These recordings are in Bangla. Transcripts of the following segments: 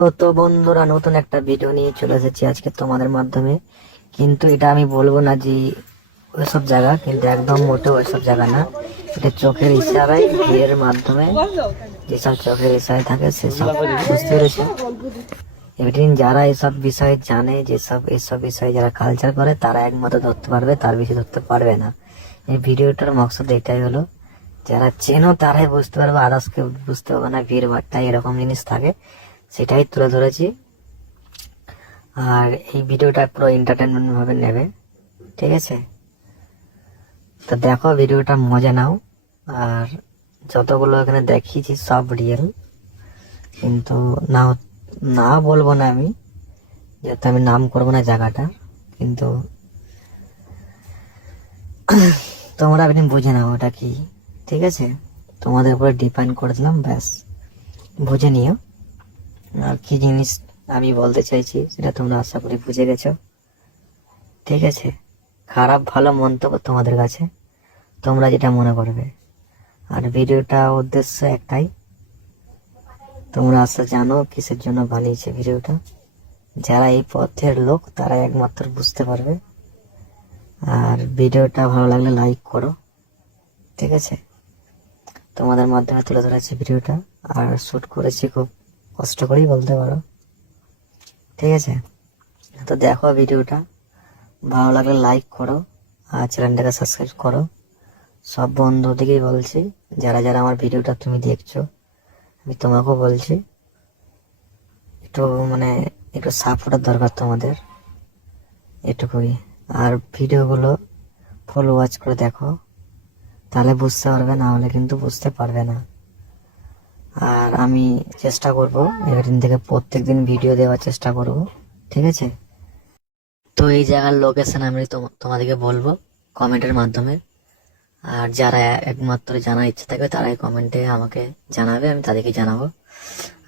তো বন্ধুরা, নতুন একটা ভিডিও নিয়ে চলে এসেছি আজকে তোমাদের মাধ্যমে। কিন্তু এটা আমি বলবো না যে ওইসব জায়গা, কিন্তু একদম মোটেও ওইসব জায়গা না। এটা চোখের ইশারায়, ভিড়ের মাধ্যমে যেসব চোখের ইশারায় থাকে সেসব, বুঝতে পেরেছো? এভরিথিং যারা এসব বিষয়ে জানে, যেসব এসব বিষয়ে যারা কালচার করে, তারা একমাত্র ধরতে পারবে, তার বেশি ধরতে পারবে না। এই ভিডিওটার মকসদ এটাই হলো, যারা চেনো তারাই বুঝতে পারবে, আদার্স কেউ বুঝতে পারবে না। ভিড় ভাট্টায় এরকম জিনিস থাকে, সেটাই তুলে ধরেছি। আর এই ভিডিওটা পুরো এন্টারটেনমেন্ট ভাবে নেবে, ঠিক আছে? তো দেখো, ভিডিওটা মজা নাও। আর যতগুলো এখানে দেখিয়েছি সব রিয়েল, কিন্তু না না বলবো না আমি, যেহেতু আমি নাম করবো না জায়গাটা। কিন্তু তোমরা আপনি বুঝে নাও ওটা কি, ঠিক আছে? তোমাদের উপরে ডিপেন্ড করে দিলাম, ব্যাস বুঝে নিও। আর কি জিনিস আমি বলতে চাইছি সেটা তোমরা আশা করি বুঝে গেছো, ঠিক আছে? খারাপ ভালো মন্তব্য তোমাদের কাছে, তোমরা যেটা মনে করবে। আর ভিডিওটা উদ্দেশ্য একটাই, তোমরা আশা জানো কিসের জন্য বানিয়েছে ভিডিওটা। যারা এই পথের লোক তারা একমাত্র বুঝতে পারবে। আর ভিডিওটা ভালো লাগলে লাইক করো, ঠিক আছে? তোমাদের মাধ্যমে তুলে ধরেছে ভিডিওটা, আর শুট করেছি খুব কষ্ট করেই বলতে পারো, ঠিক আছে? তো দেখো ভিডিওটা, ভালো লাগলে লাইক করো আর চ্যানেলটাকে সাবস্ক্রাইব করো। সব বন্ধুদেরকেই বলছি, যারা যারা আমার ভিডিওটা তুমি দেখছো, আমি তোমাকেও বলছি, একটু মানে একটু সাপোর্টের দরকার তোমাদের, এটুকুই। আর ভিডিওগুলো ফুল ওয়াচ করে দেখো, তাহলে বুঝতে পারবে, না হলে কিন্তু বুঝতে পারবে না। আর আমি চেষ্টা করব এদিন থেকে প্রত্যেকদিন ভিডিও দেওয়ার চেষ্টা করব, ঠিক আছে? তো এই জায়গার লোকেশন আমি তোমাদেরকে বলবো কমেন্টের মাধ্যমে। আর যারা একমাত্র জানার ইচ্ছা থাকবে তারাই কমেন্টে আমাকে জানাবে, আমি তাদেরকে জানাবো।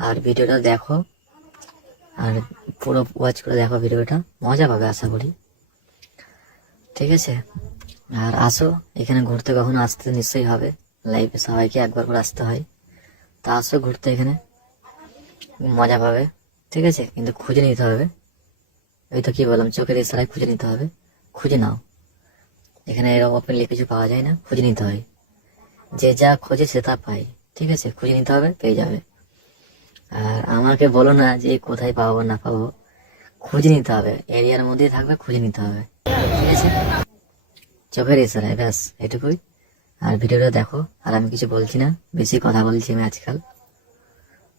আর ভিডিওটা দেখো, আর পুরো ওয়াচ করে দেখো, ভিডিওটা মজা পাবে আশা করি, ঠিক আছে? আর আসো এখানে ঘুরতে, কখনো আসতে নিশ্চয়ই হবে, লাইফে সবাইকে একবার করে আসতে হয়। তা আসো ঘুরতে, এখানে মজা পাবে, ঠিক আছে? কিন্তু খুঁজে নিতে হবে, ওই তো কি বললাম, চোখের ইশারায় খুঁজে নিতে হবে। খুঁজে নাও, এখানে এরকম ওপেনলি কিছু পাওয়া যায় না, খুঁজে নিতে হয়। যে যা খোঁজে সে তা পায়, ঠিক আছে? খুঁজে নিতে হবে, পেয়ে যাবে। আর আমাকে বলো না যে কোথায় পাবো না পাবো, খুঁজে নিতে হবে, এরিয়ার মধ্যেই থাকবে, খুঁজে নিতে হবে, ঠিক আছে? চোখের ইশারায়, ব্যাস এটুকুই। আর ভিডিওটা দেখো, আর আমি কিছু বলছি না, বেশি কথা বলছি আমি আজকাল।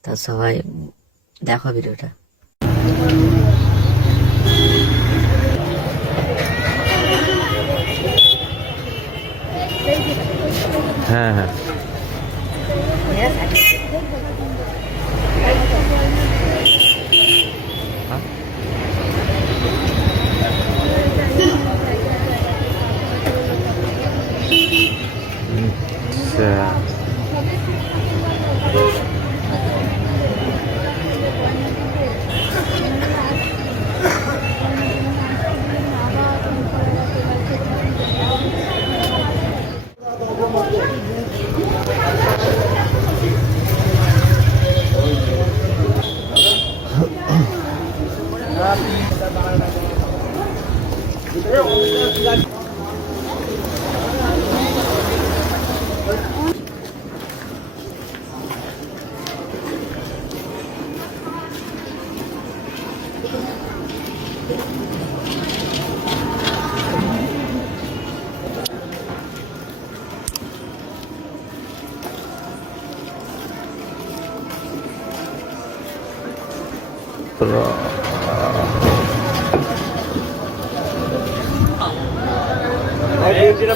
তা সবাই দেখো ভিডিওটা। হ্যাঁ হ্যাঁ আচ্ছা।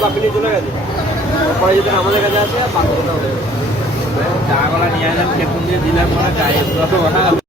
বাকি নিয়ে চলে গেছে, পরে যদি আমাদের কাছে আসে, বাকি নিয়ে আসেন, দিলাম